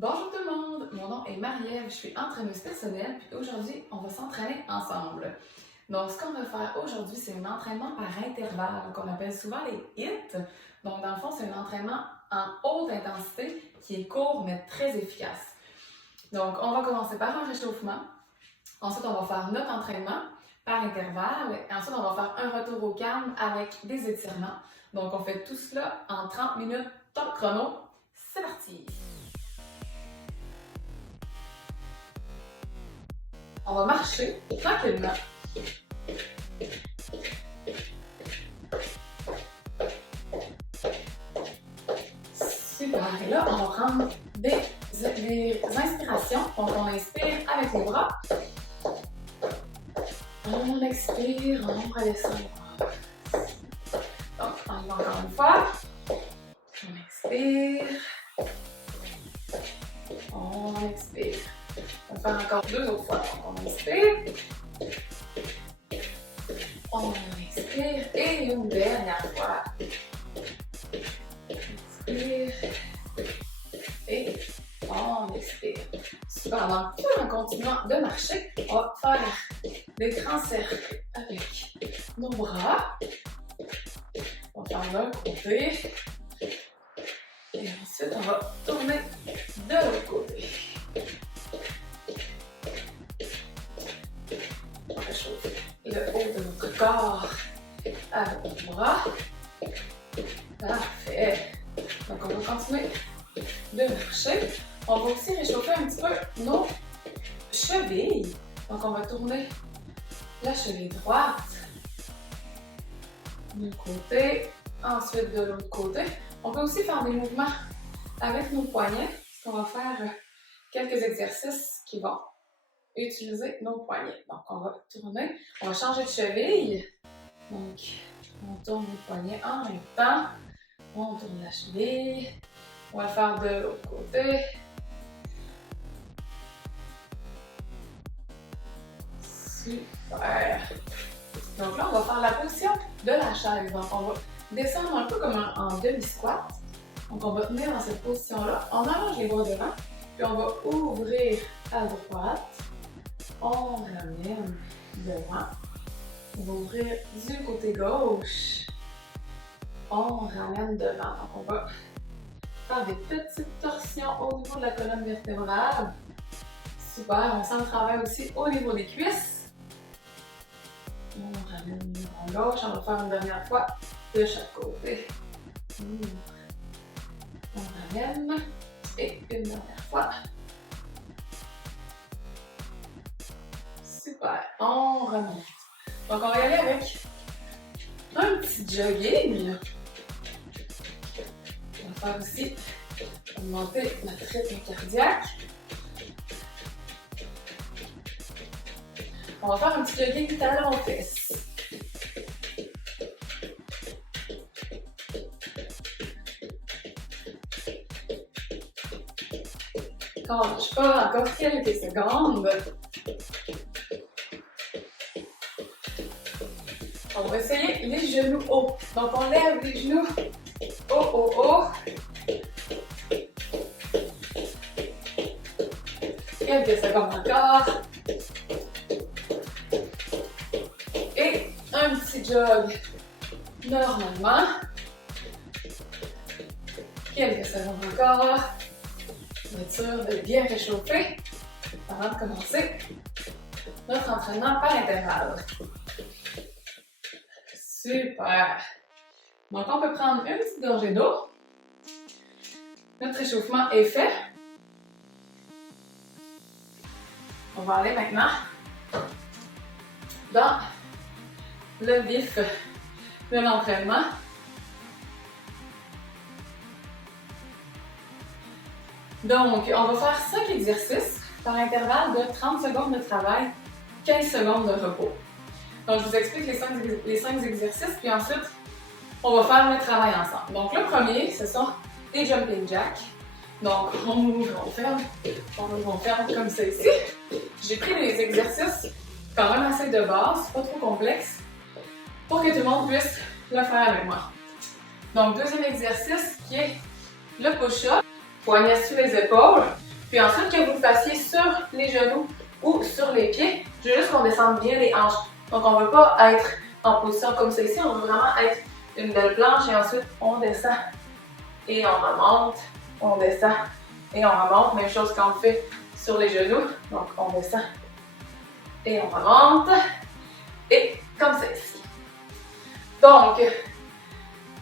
Bonjour tout le monde, mon nom est Marie-Ève, je suis entraîneuse personnelle, puis aujourd'hui, on va s'entraîner ensemble. Donc, ce qu'on va faire aujourd'hui, c'est un entraînement par intervalle, qu'on appelle souvent les HIIT. Donc, dans le fond, c'est un entraînement en haute intensité qui est court, mais très efficace. Donc, on va commencer par un réchauffement. Ensuite, on va faire notre entraînement par intervalle. Et ensuite, on va faire un retour au calme avec des étirements. Donc, on fait tout cela en 30 minutes, top chrono. C'est parti! On va marcher tranquillement. Super. Et là, on va prendre des inspirations. Donc, on inspire avec les bras. On expire, on redescend les bras. Donc, on y va encore une fois. On expire. On expire. On va faire encore deux autres fois. On inspire. On expire. Et une dernière fois. Inspire. Et on expire. Super. Donc, tout en continuant de marcher, on va faire des grands cercles avec nos bras. On va faire d'un côté. Et ensuite, on va tourner de l'autre côté. On va réchauffer le haut de notre corps avec nos bras. Parfait. Donc, on va continuer de marcher. On va aussi réchauffer un petit peu nos chevilles. Donc, on va tourner la cheville droite d'un côté, ensuite de l'autre côté. On peut aussi faire des mouvements avec nos poignets. On va faire quelques exercices qui vont utiliser nos poignets. Donc, on va tourner. On va changer de cheville. Donc, on tourne les poignets en même temps. On tourne la cheville. On va le faire de l'autre côté. Super! Donc là, on va faire la position de la chaise. Donc, on va descendre un peu comme en demi-squat. Donc, on va tenir dans cette position-là. On allonge les bras devant. Puis, on va ouvrir à droite. On ramène devant. On va ouvrir du côté gauche. On ramène devant. Donc, on va faire des petites torsions au niveau de la colonne vertébrale. Super. On sent le travail aussi au niveau des cuisses. On ramène le bras gauche. On va faire une dernière fois de chaque côté. On ramène. Et une dernière fois. Super. On remonte. Donc, on va y aller avec un petit jogging. On va faire aussi augmenter notre rythme cardiaque. On va faire un petit jogging talon aux fesses. On ne lâche pas, encore quelques secondes. On va essayer les genoux hauts. Donc, on lève les genoux haut, haut, haut. Quelques secondes encore. Et un petit jog normalement. Quelques secondes encore. Être sûr de bien réchauffer avant de commencer notre entraînement par intervalle. Super! Donc, on peut prendre une petite gorgée d'eau. Notre réchauffement est fait. On va aller maintenant dans le vif de l'entraînement. Donc, on va faire 5 exercices par intervalle de 30 secondes de travail, 15 secondes de repos. Donc, je vous explique les 5 exercices, puis ensuite, on va faire le travail ensemble. Donc, le premier, ce sont des jumping jacks. Donc, on ouvre, on ferme, on ouvre, on ferme comme ça ici. J'ai pris des exercices quand même assez de base, pas trop complexes, pour que tout le monde puisse le faire avec moi. Donc, deuxième exercice qui est le push-up. Poignets sur les épaules. Puis ensuite, que vous le fassiez sur les genoux ou sur les pieds, je veux juste qu'on descende bien les hanches. Donc, on ne veut pas être en position comme celle-ci, on veut vraiment être une belle planche et ensuite, on descend et on remonte, on descend et on remonte. Même chose quand on fait sur les genoux. Donc, on descend et on remonte et comme celle-ci. Donc,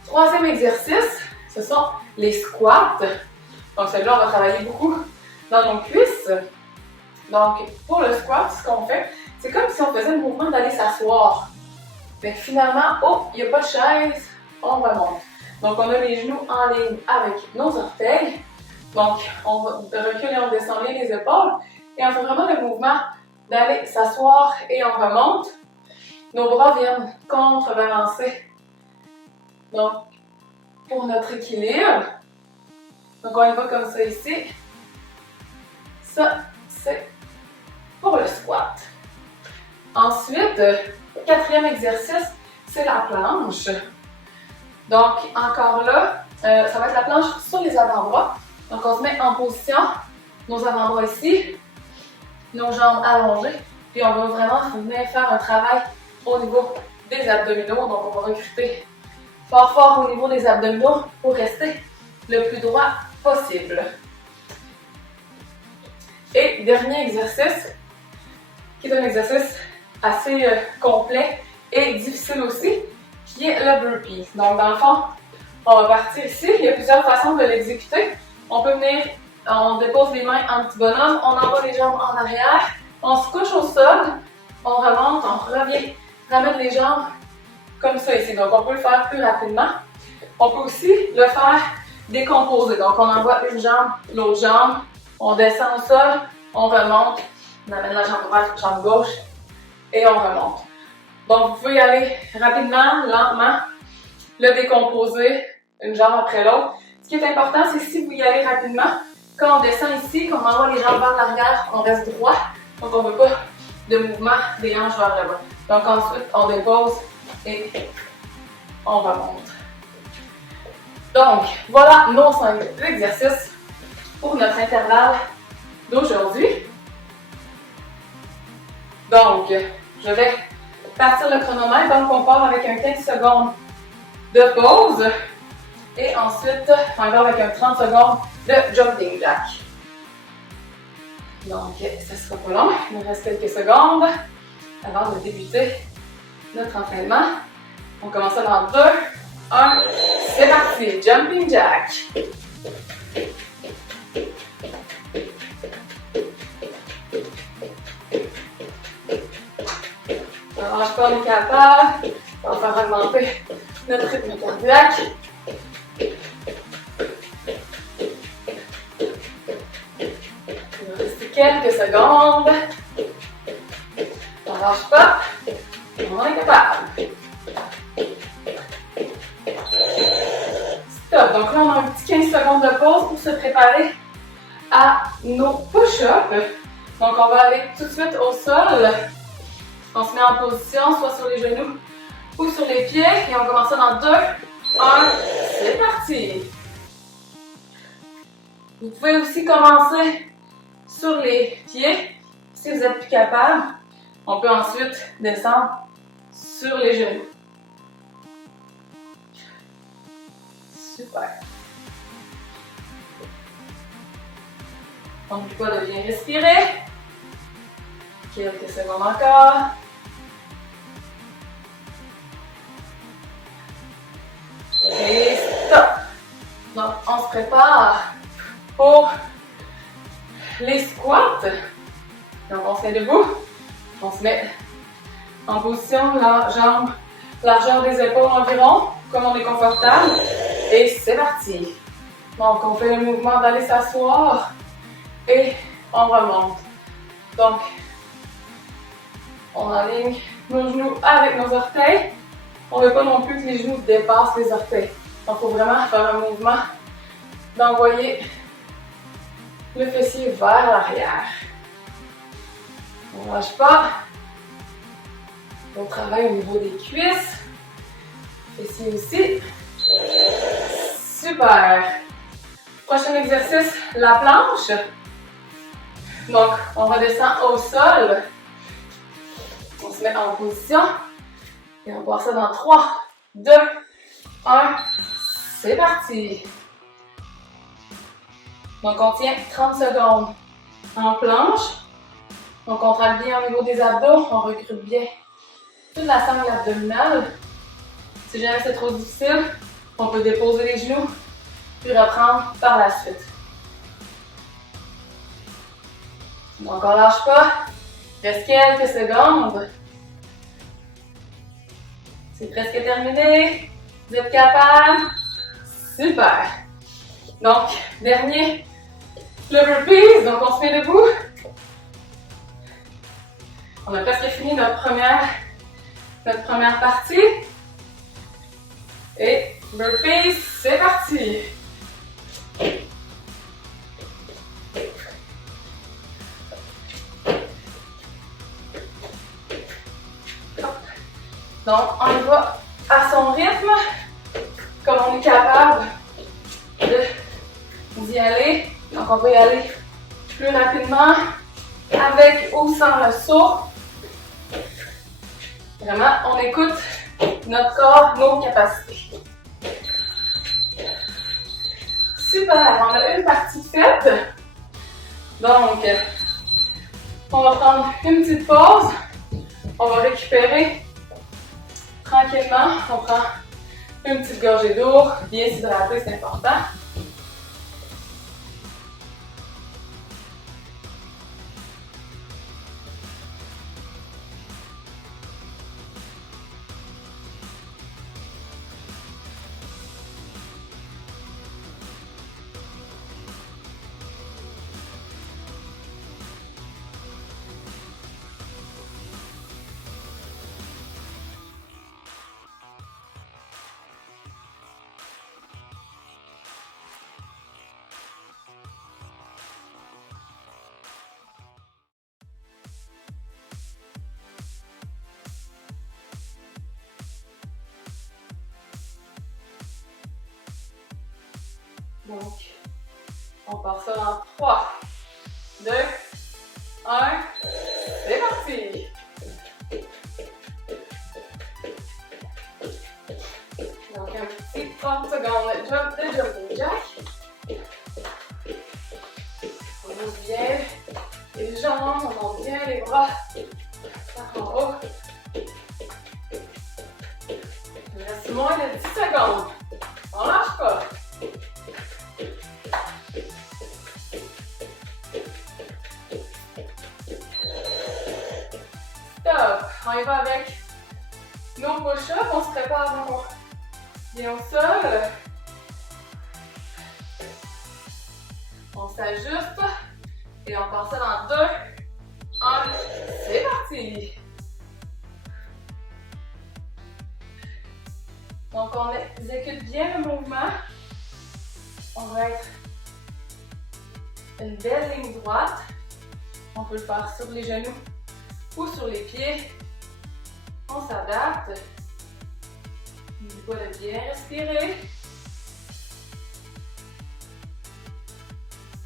troisième exercice, ce sont les squats. Donc, celui-là, on va travailler beaucoup dans nos cuisses. Donc, pour le squat, ce qu'on fait, c'est comme si on faisait le mouvement d'aller s'asseoir. Mais finalement, oh, il n'y a pas de chaise, on remonte. Donc, on a les genoux en ligne avec nos orteils. Donc, on recule et on descend les épaules. Et on fait vraiment le mouvement d'aller s'asseoir et on remonte. Nos bras viennent contrebalancer. Donc, pour notre équilibre. Donc, on y va comme ça ici. Ça, c'est pour le squat. Ensuite, quatrième exercice, c'est la planche. Donc, encore là, ça va être la planche sur les avant-bras. Donc, on se met en position, nos avant-bras ici, nos jambes allongées, puis on va vraiment venir faire un travail au niveau des abdominaux. Donc, on va recruter fort au niveau des abdominaux pour rester le plus droit possible. Et dernier exercice, qui est un exercice assez complet et difficile aussi, qui est le burpee. Donc, dans le fond, on va partir ici. Il y a plusieurs façons de l'exécuter. On peut venir, on dépose les mains en petit bonhomme, on envoie les jambes en arrière, on se couche au sol, on remonte, on revient, ramène les jambes comme ça ici. Donc, on peut le faire plus rapidement. On peut aussi le faire décomposé. Donc, on envoie une jambe, l'autre jambe, on descend au sol, on remonte, on amène la jambe droite, jambe gauche et on remonte. Donc, vous pouvez y aller rapidement, lentement, le décomposer une jambe après l'autre. Ce qui est important, c'est si vous y allez rapidement, quand on descend ici, qu'on envoie les jambes vers l'arrière, on reste droit. Donc, on ne veut pas de mouvement des hanches vers le bas. Donc, ensuite, on dépose et on remonte. Donc, voilà nos 5 exercices pour notre intervalle d'aujourd'hui. Donc, je vais partir le chronomètre. Donc, on part avec un 15 secondes de pause. Et ensuite, encore avec un 30 secondes de jumping jack. Donc, ça ne sera pas long. Il nous reste quelques secondes avant de débuter notre entraînement. On commence ça dans 2, 1, c'est parti! Jumping jack. On lâche pas, on est capable. On va faire augmenter notre rythme cardiaque. Il va rester quelques secondes. On ne lâche pas. On est capable. Stop. Donc là, on a un petit 15 secondes de pause pour se préparer à nos push-ups. Donc, on va aller tout de suite au sol. On se met en position, soit sur les genoux ou sur les pieds. Et on commence ça dans 2, 1, c'est parti! Vous pouvez aussi commencer sur les pieds si vous êtes plus capable. On peut ensuite descendre sur les genoux. Super. N'oublie pas de bien respirer. Quelques secondes encore. Et stop. Donc, on se prépare pour les squats. Donc, on se met debout. On se met en position, la jambe, largeur des épaules environ, comme on est confortable. Et c'est parti. Donc, on fait le mouvement d'aller s'asseoir et on remonte. Donc, on aligne nos genoux avec nos orteils. On ne veut pas non plus que les genoux dépassent les orteils. Donc, il faut vraiment faire un mouvement d'envoyer le fessier vers l'arrière. On ne lâche pas. On travaille au niveau des cuisses. Fessier aussi. Super. Prochain exercice, la planche. Donc, on redescend au sol. On se met en position. Et on part ça dans 3, 2, 1. C'est parti. Donc, on tient 30 secondes en planche. On contracte bien au niveau des abdos. On recrute bien toute la sangle abdominale. Si jamais c'est trop difficile, on peut déposer les genoux puis reprendre par la suite. Donc, on lâche pas. Reste quelques secondes. C'est presque terminé. Vous êtes capable. Super. Donc, dernier, le burpees. Donc, on se met debout. On a presque fini notre première partie. Et burpees, c'est parti. Donc, on y va à son rythme, comme on est capable d'y aller. Donc, on peut y aller plus rapidement, avec ou sans le saut. Vraiment, on écoute notre corps, nos capacités. Super, on a une partie faite. Donc, on va prendre une petite pause. On va récupérer tranquillement. On prend une petite gorgée d'eau. Bien s'hydrater, c'est important. Donc, on part ça dans 3, 2, 1. C'est parti! Donc, un petit 30 secondes de jumping jack. On monte bien les jambes, on monte bien les bras par en haut. Il reste moins de 10 secondes. On lâche pas. Stop. On y va avec nos push-ups. On se prépare bien au sol. On s'ajuste. Et on part ça dans 2, 1. C'est parti. Donc, on exécute bien le mouvement. On va être une belle ligne droite. On peut le faire sur les genoux ou sur les pieds. On s'adapte. N'oubliez pas de bien respirer.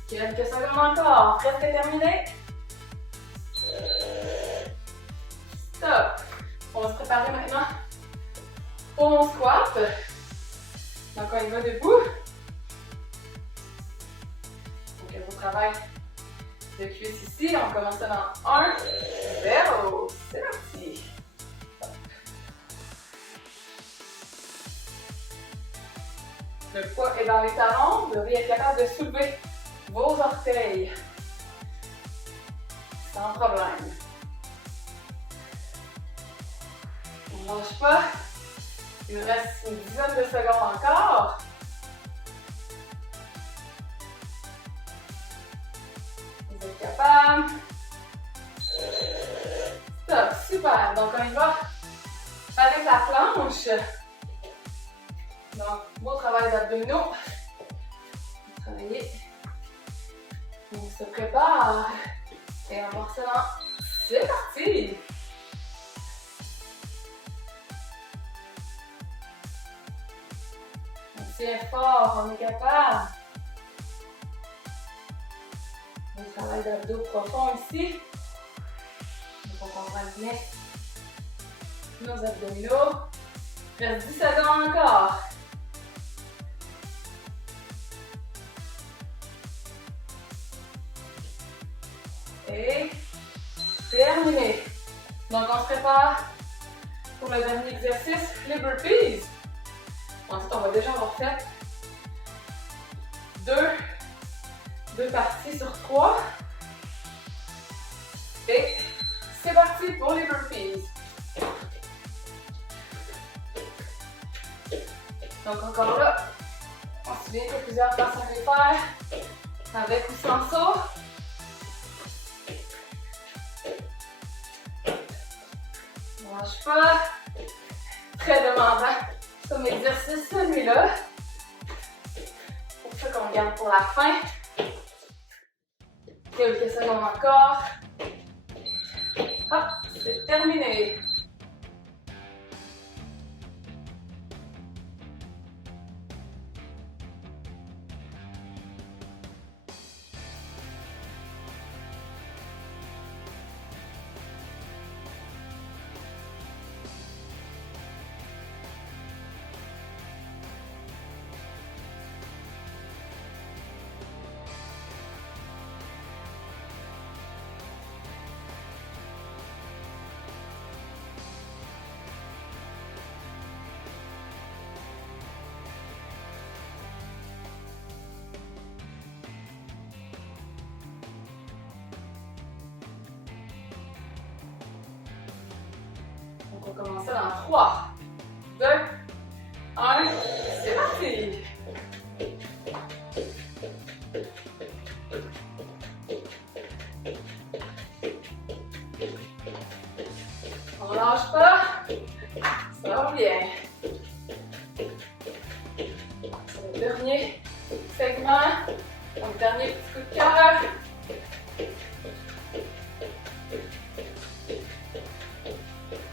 Quelques secondes encore. Presque terminé. Stop. On va se préparer maintenant pour mon squat. Donc, on y va debout. Donc, on travaille de cuisse ici. On commence ça dans 1, 0. C'est parti. Le poids est dans les talons. Vous devriez être capable de soulever vos orteils sans problème. On ne lâche pas. Il nous reste une dizaine de secondes encore. Vous êtes capable. Stop, super. Donc on y va avec la planche. Donc, beau travail d'abdominaux. Travailler. On se prépare. Et on part ça dans. C'est parti! On tient fort, on est capable. Un travail d'abdos profond ici. Donc on comprend bien nos abdominaux. Reste 10 secondes encore. Et terminé. Donc on se prépare pour le dernier exercice, les burpees. Ensuite, on va déjà avoir fait deux parties sur 3. Et c'est parti pour les burpees. Donc encore là, on se souvient qu'il y a plusieurs façons de les faire, avec ou sans saut. On ne lâche pas. Très demandant comme exercice celui-là. C'est pour ça qu'on le garde pour la fin. Quelques secondes encore. Hop, c'est terminé. On va commencer dans 3, 2, 1, c'est parti! On ne lâche pas, ça va bien. C'est le dernier segment, le dernier petit coup de cœur.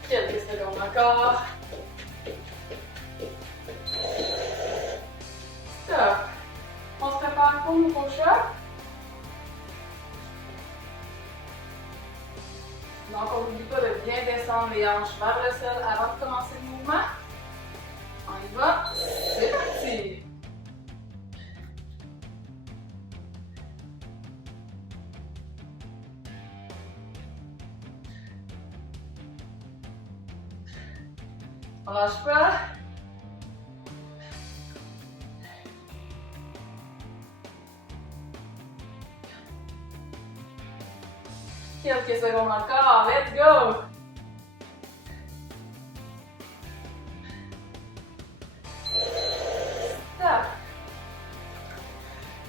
Quelques secondes encore. Stop. On se prépare pour nos push-ups. Donc, on n'oublie pas de bien descendre les hanches vers le sol avant de commencer le mouvement. On y va. C'est parti. On lâche pas. Quelques secondes encore. Let's go. Stop.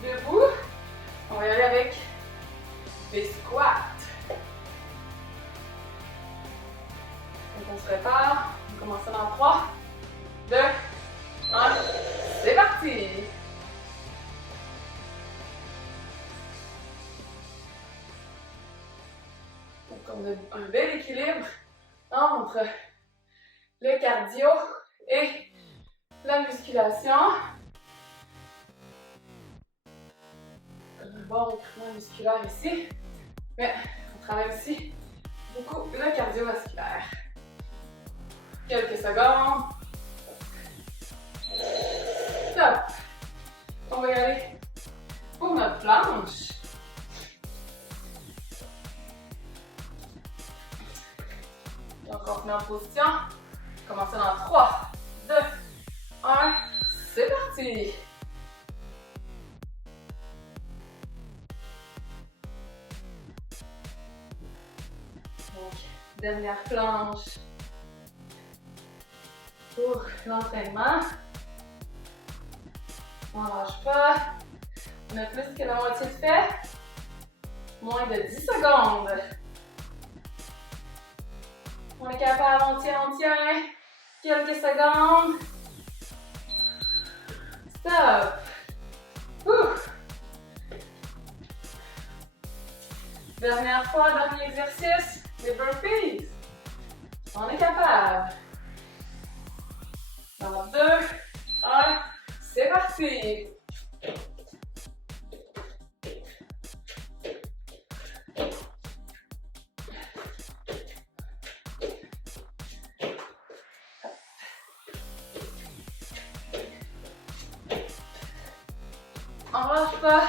Debout. On va y aller avec les squats. Donc on se prépare. On commence dans 3, 2, 1, c'est parti! Donc on a un bel équilibre entre le cardio et la musculation. Un bon recrutement musculaire ici, mais on travaille aussi beaucoup le cardiovasculaire. Quelques secondes. Stop. On va y aller pour notre planche. Donc on se met en position. Commencez dans 3, 2, 1. C'est parti. Donc, dernière planche pour l'entraînement. On ne lâche pas. On a plus que la moitié de fait. Moins de 10 secondes. On est capable, on tient. Quelques secondes. Stop. Ouf. Dernière fois, dernier exercice, les burpees. On est capable. Dans 2, 1, c'est parti. Enlâche pas.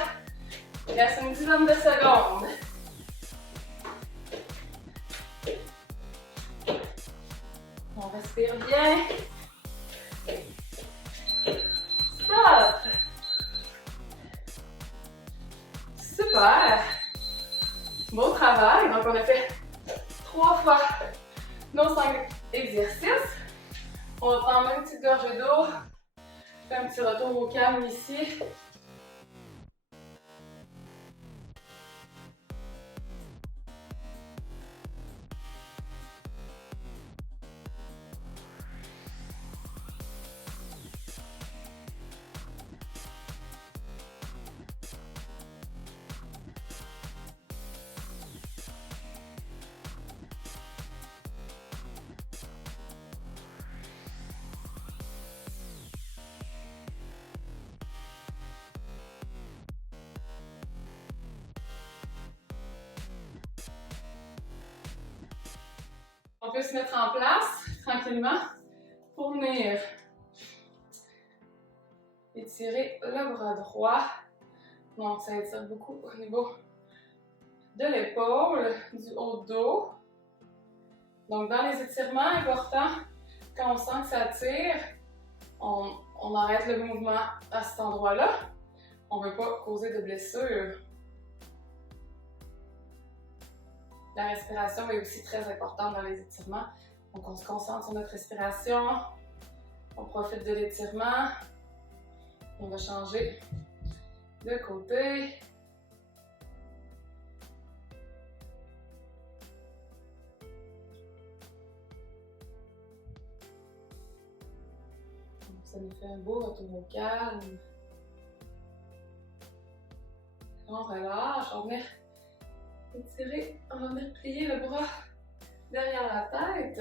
Il reste une dizaine de secondes. On respire bien. Stop. Super. Beau travail. Donc, on a fait 3 fois nos 5 exercices. On va prendre une petite gorgée d'eau. Fait un petit retour au calme ici. On peut se mettre en place tranquillement pour venir étirer le bras droit. Donc, ça étire beaucoup au niveau de l'épaule, du haut du dos. Donc, dans les étirements importants, quand on sent que ça tire, on arrête le mouvement à cet endroit-là. On ne veut pas causer de blessure. La respiration est aussi très importante dans les étirements. Donc, on se concentre sur notre respiration. On profite de l'étirement. On va changer de côté. Donc, ça nous fait un beau retour au calme. On relâche, on vient étirer, on va venir plier le bras derrière la tête.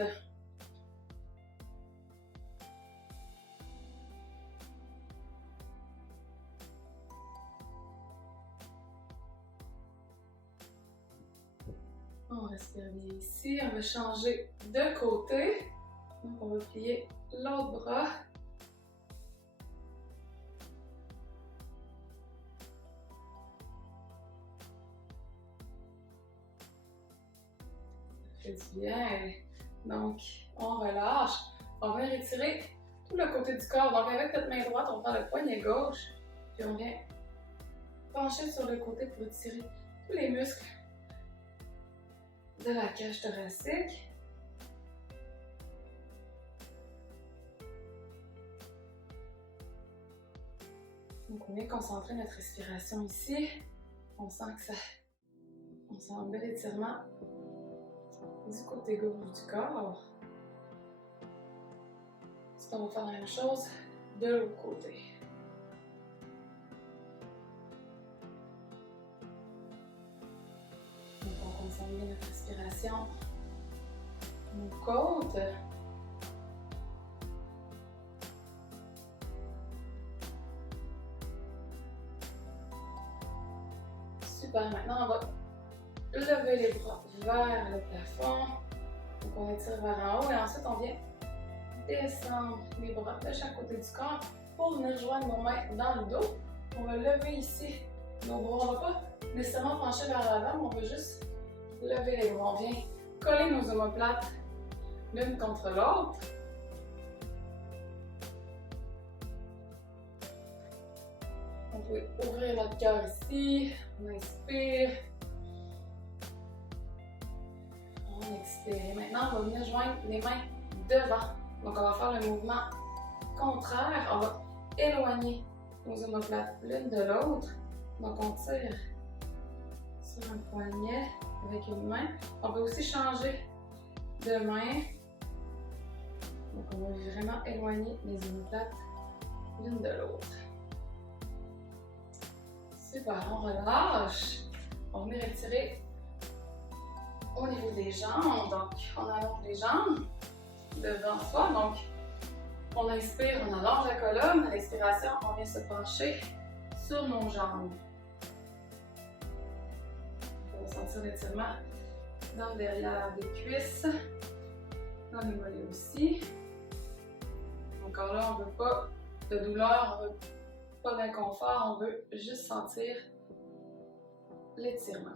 On respire bien ici, on va changer de côté. Donc on va plier l'autre bras. Ça fait du bien. Donc on relâche. On va étirer tout le côté du corps. Donc avec notre main droite, on prend le poignet gauche. Puis on vient pencher sur le côté pour étirer tous les muscles de la cage thoracique. Donc on vient concentrer notre respiration ici. On sent que on sent un bel étirement du côté gauche du corps. Ensuite, on va faire la même chose de l'autre côté. Donc on concentre bien notre respiration. Nos côtes. Super, maintenant on va lever les bras vers le plafond. Donc on étire vers en haut et ensuite on vient descendre les bras de chaque côté du corps pour venir joindre nos mains dans le dos. On va lever ici nos bras. On ne va pas nécessairement pencher vers l'avant, mais on va juste lever les bras. On vient coller nos omoplates l'une contre l'autre. On peut ouvrir notre cœur ici. On inspire. On expire. Et maintenant, on va venir joindre les mains devant. Donc, on va faire le mouvement contraire. On va éloigner nos omoplates l'une de l'autre. Donc, on tire sur un poignet avec une main. On peut aussi changer de main. Donc, on va vraiment éloigner les omoplates l'une de l'autre. Super, on relâche. On va venir étirer au niveau des jambes. Donc, on allonge les jambes devant soi. Donc, on inspire, on allonge la colonne. À l'expiration, on vient se pencher sur nos jambes. On va sentir l'étirement dans le derrière des cuisses, dans les mollets aussi. Encore là, on ne veut pas de douleur, on veut pas d'inconfort, on veut juste sentir l'étirement.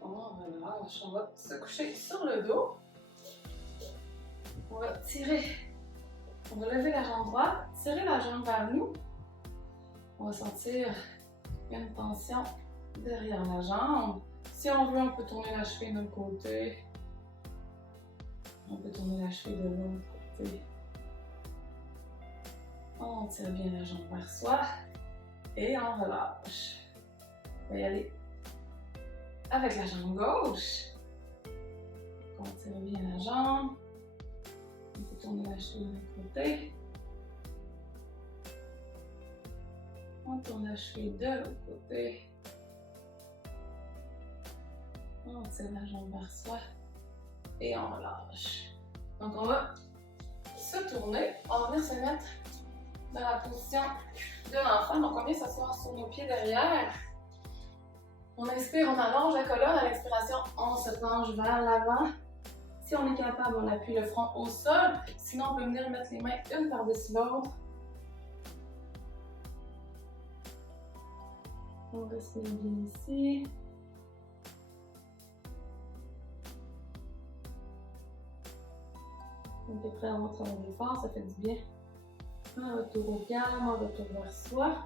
On relâche, on va se coucher sur le dos. On va tirer, on va lever la jambe droite, tirer la jambe vers nous. On va sentir une tension derrière la jambe. Si on veut, on peut tourner la cheville d'un côté. On peut tourner la cheville de l'autre côté. On tire bien la jambe vers soi et on relâche. On va y aller avec la jambe gauche. On tire bien la jambe. On peut tourner la cheville d'un côté. On tourne la cheville de l'autre côté. On tire la jambe vers soi et on relâche. Donc on va se tourner. On va venir se mettre dans la position de l'enfant. Donc on vient s'asseoir sur nos pieds derrière. On inspire, on allonge la colonne. À l'expiration, on se penche vers l'avant. Si on est capable, on appuie le front au sol. Sinon, on peut venir mettre les mains une par-dessus l'autre. On respire bien ici. On est prêt à rentrer dans l'effort, ça fait du bien. Un retour au calme, un retour vers soi.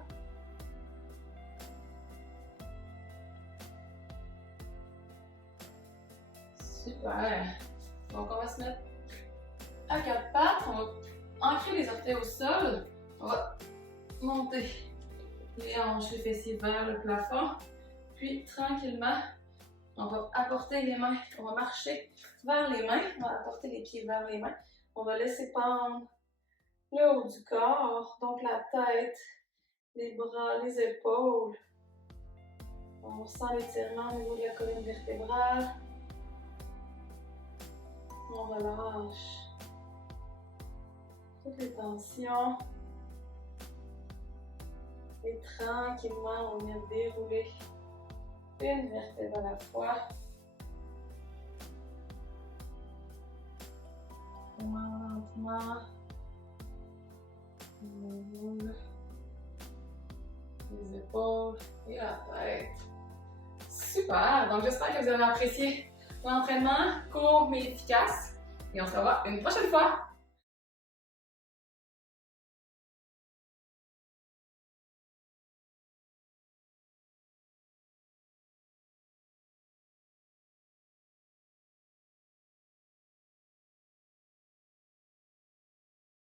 Super. Donc, on va se mettre à quatre pattes. On va ancrer les orteils au sol. On va monter les hanches, les fessiers vers le plafond. Puis, tranquillement, on va apporter les mains. On va marcher vers les mains. On va apporter les pieds vers les mains. On va laisser pendre le haut du corps. Donc, la tête, les bras, les épaules. On sent l'étirement au niveau de la colonne vertébrale. On relâche toutes les tensions. Et tranquillement, on vient dérouler une vertèbre à la fois. Lentement. On roule les épaules et la tête. Super! Donc j'espère que vous avez apprécié l'entraînement court mais efficace. Et on se revoit une prochaine fois!